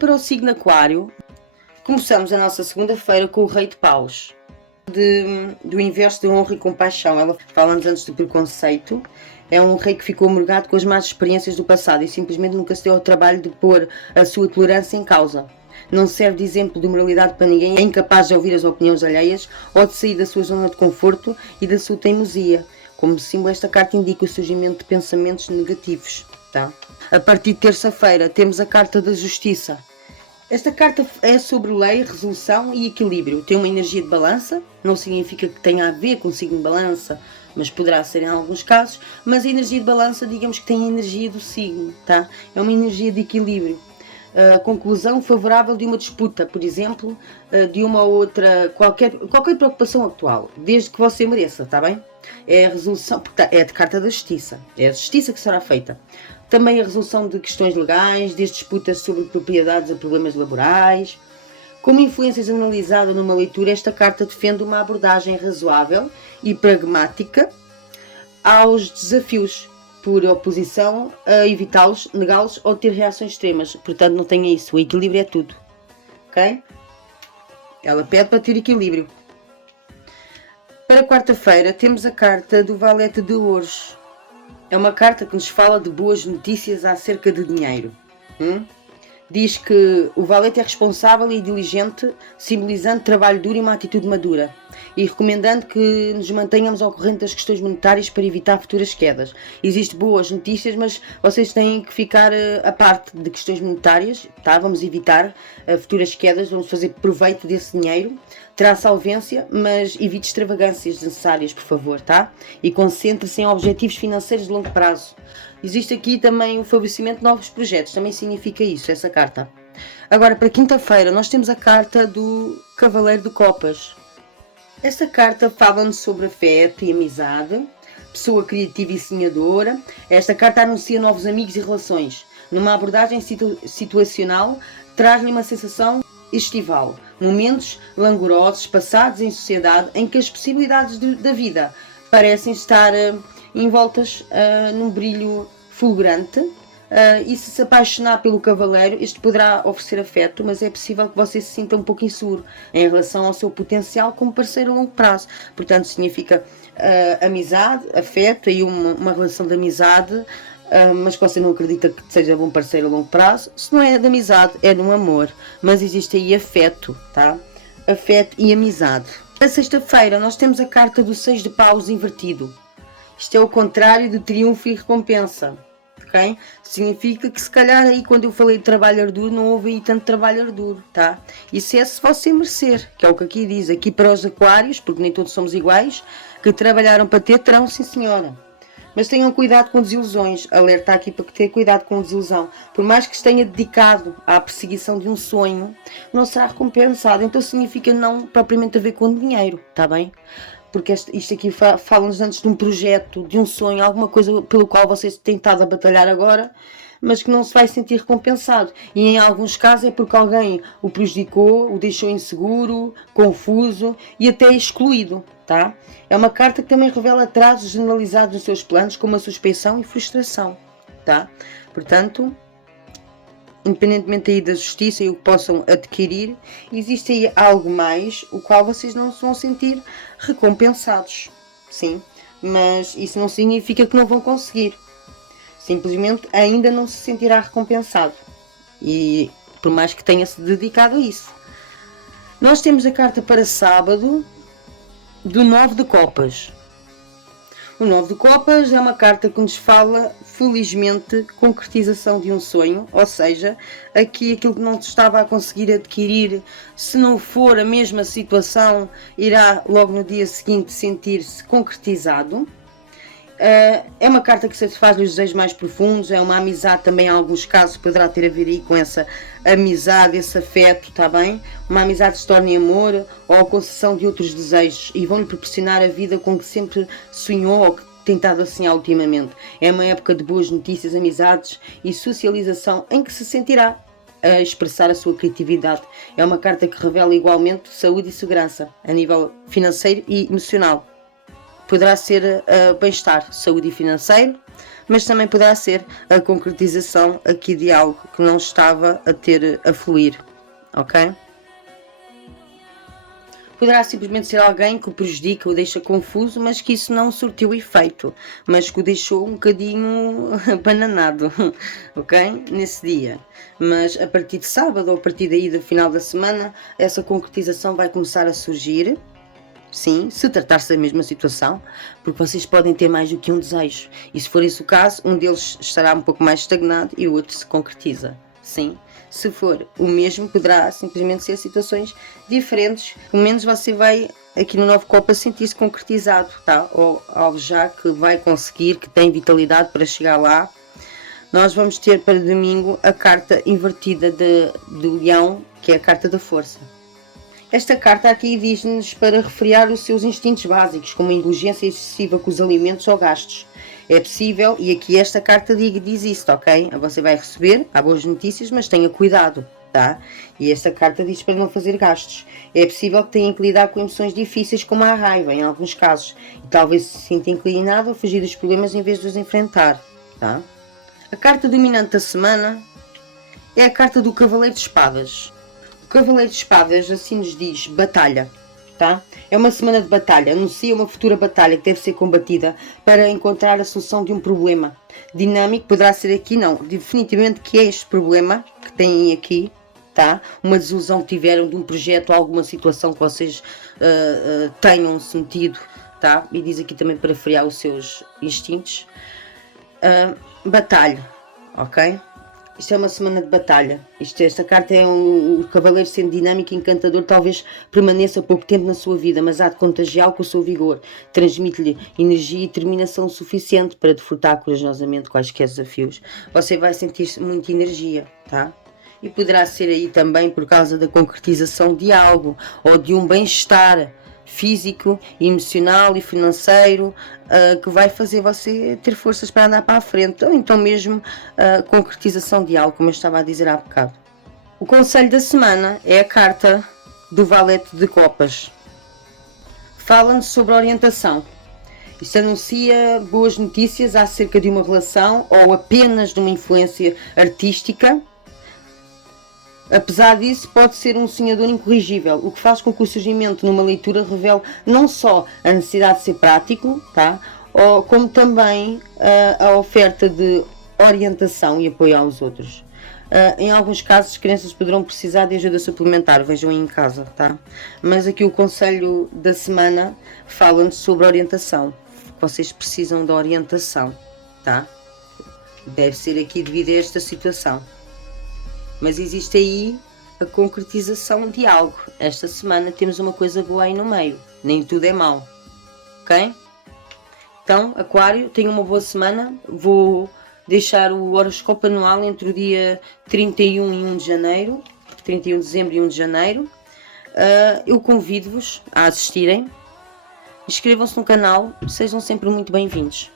para o signo Aquário, começamos a nossa segunda-feira com o Rei de Paus, do inverso de honra e compaixão. Ela fala-nos antes do preconceito. É um rei que ficou morgado com as más experiências do passado e simplesmente nunca se deu ao trabalho de pôr a sua tolerância em causa. Não serve de exemplo de moralidade para ninguém, é incapaz de ouvir as opiniões alheias ou de sair da sua zona de conforto e da sua teimosia. Como símbolo, esta carta indica o surgimento de pensamentos negativos. Tá? A partir de terça-feira temos a carta da Justiça. Esta carta é sobre lei, resolução e equilíbrio. Tem uma energia de balança, não significa que tenha a ver com o signo de balança, mas poderá ser em alguns casos. Mas a energia de balança, digamos que tem a energia do signo, tá? É uma energia de equilíbrio. A conclusão favorável de uma disputa, por exemplo, de uma ou outra, qualquer preocupação atual, desde que você mereça, está bem? É a resolução, é de carta da Justiça, é a justiça que será feita. Também a resolução de questões legais, desde disputas sobre propriedades a problemas laborais. Como influências analisadas numa leitura, esta carta defende uma abordagem razoável e pragmática aos desafios, por oposição a evitá-los, negá-los ou ter reações extremas. Portanto, não tenha isso. O equilíbrio é tudo. Ok? Ela pede para ter equilíbrio. Para quarta-feira, temos a carta do Valete de Ouros. É uma carta que nos fala de boas notícias acerca de dinheiro. Diz que o valete é responsável e diligente, simbolizando trabalho duro e uma atitude madura, e recomendando que nos mantenhamos ao corrente das questões monetárias para evitar futuras quedas. Existem boas notícias, mas vocês têm que ficar a parte de questões monetárias, tá? Vamos evitar futuras quedas, vamos fazer proveito desse dinheiro. Terá solvência, mas evite extravagâncias desnecessárias, por favor, tá? E concentre-se em objetivos financeiros de longo prazo. Existe aqui também o favorecimento de novos projetos, também significa isso, essa carta. Agora, para quinta-feira, nós temos a carta do Cavaleiro de Copas. Esta carta fala-nos sobre afeto e amizade, pessoa criativa e sonhadora. Esta carta anuncia novos amigos e relações. Numa abordagem situacional, traz-lhe uma sensação estival, momentos langorosos passados em sociedade em que as possibilidades da vida parecem estar envoltas num brilho fulgurante, e se apaixonar pelo cavaleiro, este poderá oferecer afeto, mas é possível que você se sinta um pouco inseguro em relação ao seu potencial como parceiro a longo prazo. Portanto, significa amizade, afeto e uma relação de amizade, mas que você não acredita que seja bom parceiro a longo prazo. Se não é de amizade, é de um amor, mas existe aí afeto, tá? Afeto e amizade. Na sexta-feira nós temos a carta do 6 de paus invertido. Isto é o contrário de triunfo e recompensa, ok? Significa que se calhar aí quando eu falei de trabalho arduo não houve aí tanto trabalho arduo, tá? Isso é se você merecer, que é o que aqui diz. Aqui para os aquários, porque nem todos somos iguais, que trabalharam para ter, terão sim senhora. Mas tenham cuidado com desilusões. Alerta aqui para ter cuidado com desilusão. Por mais que se tenha dedicado à perseguição de um sonho, não será recompensado. Então significa não propriamente a ver com dinheiro, está bem? Porque isto aqui fala-nos antes de um projeto, de um sonho, alguma coisa pelo qual vocês têm estado a batalhar agora, mas que não se vai sentir recompensado. E em alguns casos é porque alguém o prejudicou, o deixou inseguro, confuso e até excluído. Tá? É uma carta que também revela atrasos generalizados nos seus planos, como a suspeição e frustração. Tá? Portanto, independentemente aí da justiça e o que possam adquirir, existe aí algo mais, o qual vocês não se vão sentir recompensados. Sim, mas isso não significa que não vão conseguir. Simplesmente ainda não se sentirá recompensado. E por mais que tenha-se dedicado a isso. Nós temos a carta para sábado do 9 de Copas. O 9 de Copas é uma carta que nos fala, felizmente, concretização de um sonho, ou seja, aqui aquilo que não se estava a conseguir adquirir, se não for a mesma situação, irá logo no dia seguinte sentir-se concretizado. É uma carta que satisfaz os desejos mais profundos, é uma amizade também, em alguns casos poderá ter a ver aí com essa amizade, esse afeto, está bem? Uma amizade que se torna em amor ou a concessão de outros desejos e vão-lhe proporcionar a vida com que sempre sonhou ou que tem estado assim ultimamente. É uma época de boas notícias, amizades e socialização em que se sentirá a expressar a sua criatividade. É uma carta que revela igualmente saúde e segurança a nível financeiro e emocional. Poderá ser bem-estar, saúde e financeiro, mas também poderá ser a concretização aqui de algo que não estava a fluir, ok? Poderá simplesmente ser alguém que o prejudica, o deixa confuso, mas que isso não surtiu efeito, mas que o deixou um bocadinho bananado, ok? Nesse dia. Mas a partir de sábado ou a partir daí do final da semana, essa concretização vai começar a surgir. Sim, se tratar-se da mesma situação, porque vocês podem ter mais do que um desejo. E se for esse o caso, um deles estará um pouco mais estagnado e o outro se concretiza. Sim. Se for o mesmo, poderá simplesmente ser situações diferentes. Pelo menos você vai, aqui no novo copo, a sentir-se concretizado, tá? Ou algo já que vai conseguir, que tem vitalidade para chegar lá. Nós vamos ter para domingo a carta invertida do leão, que é a carta da força. Esta carta aqui diz-nos para refriar os seus instintos básicos, como a indulgência excessiva com os alimentos ou gastos. É possível, e aqui esta carta diz isto, ok? Você vai receber, há boas notícias, mas tenha cuidado, tá? E esta carta diz para não fazer gastos. É possível que tenha que lidar com emoções difíceis, como a raiva, em alguns casos. E talvez se sinta inclinado a fugir dos problemas em vez de os enfrentar, tá? A carta dominante da semana é a carta do Cavaleiro de Espadas. O Cavaleiro de Espadas assim nos diz batalha. Tá? É uma semana de batalha, anuncia uma futura batalha que deve ser combatida para encontrar a solução de um problema. Dinâmico poderá ser aqui, não, definitivamente que é este problema que têm aqui, tá? Uma desilusão que tiveram de um projeto ou alguma situação que vocês tenham sentido, tá? E diz aqui também para frear os seus instintos. Batalha, ok? Isto é uma semana de batalha. Esta carta é o cavaleiro sendo dinâmico e encantador, talvez permaneça pouco tempo na sua vida, mas há de contagiá-lo com o seu vigor. Transmite-lhe energia e determinação suficiente para desfrutar corajosamente quaisquer desafios. Você vai sentir muita energia, tá? E poderá ser aí também por causa da concretização de algo, ou de um bem-estar físico, emocional e financeiro que vai fazer você ter forças para andar para a frente, ou então mesmo a concretização de algo, como eu estava a dizer há bocado. O conselho da semana é a carta do Valete de Copas. Fala-nos sobre orientação. Isto anuncia boas notícias acerca de uma relação ou apenas de uma influência artística. Apesar disso, pode ser um sonhador incorrigível, o que faz com que o surgimento numa leitura revele não só a necessidade de ser prático, tá? Como também a oferta de orientação e apoio aos outros. Em alguns casos, as crianças poderão precisar de ajuda suplementar, vejam aí em casa, tá? Mas aqui o conselho da semana fala-nos sobre orientação. Vocês precisam de orientação, tá? Deve ser aqui devido a esta situação. Mas existe aí a concretização de algo. Esta semana temos uma coisa boa aí no meio. Nem tudo é mau. Ok? Então, Aquário, tenha uma boa semana. Vou deixar o horoscópio anual entre o dia 31 e 1 de janeiro. 31 de dezembro e 1 de janeiro. Eu convido-vos a assistirem. Inscrevam-se no canal. Sejam sempre muito bem-vindos.